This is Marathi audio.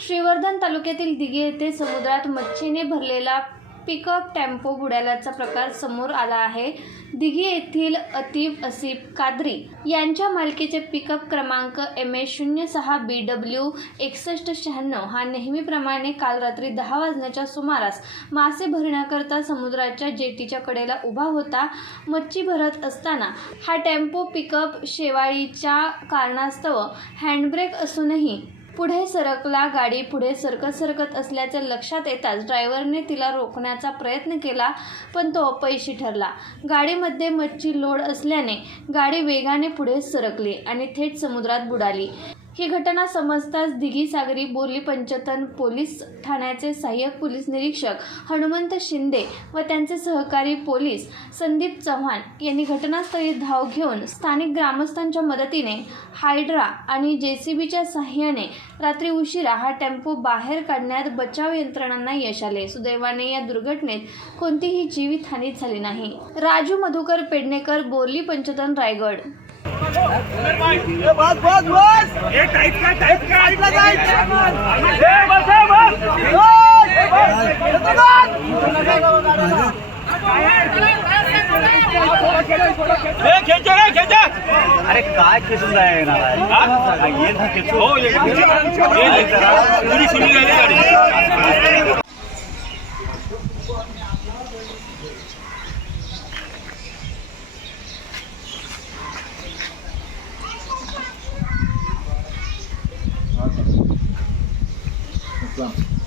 श्रीवर्धन तालुक्यातील दिघे येथे समुद्रात मच्छीने भरलेला पिकअप टेम्पो बुडाल्याचा प्रकार समोर आला आहे. दिघी येथील अतीब असिफ कादरी यांच्या मालकीचे पिकअप क्रमांक एम ए शून्य सहा बी डब्ल्यू एकसष्ट शहाण्णव हा नेहमीप्रमाणे काल रात्री दहा वाजण्याच्या सुमारास मासे भरण्याकरता समुद्राच्या जेटीच्या कडेला उभा होता. मच्छी भरत असताना हा टेम्पो पिकअप शेवाळीच्या कारणास्तव हँडब्रेक असूनही पुढे सरकला गाडी पुढे सरकत सरकत असल्याचे लक्षात येताच ड्रायव्हरने तिला रोखण्याचा प्रयत्न केला पण तो अपयशी ठरला. गाडीमध्ये मच्छी लोड असल्याने गाडी वेगाने पुढे सरकली आणि थेट समुद्रात बुडाली. ही घटना समजताच दिघीसागरी सागरी पंचतन पोलीस ठाण्याचे सहाय्यक पोलीस निरीक्षक हनुमंत शिंदे व त्यांचे सहकारी पोलीस संदीप चव्हाण यांनी घटनास्थळी धाव घेऊन स्थानिक ग्रामस्थांच्या मदतीने हायड्रा आणि जे सी बीच्या सहाय्याने रात्री उशिरा हा टेम्पो बाहेर काढण्यात बचाव यंत्रणांना यश आले. सुदैवाने या दुर्घटनेत कोणतीही जीवितहानी झाली नाही. राजू मधुकर पेडणेकर बोरली पंचतन रायगड. अरे काय खेचून जाय ना আসসালাম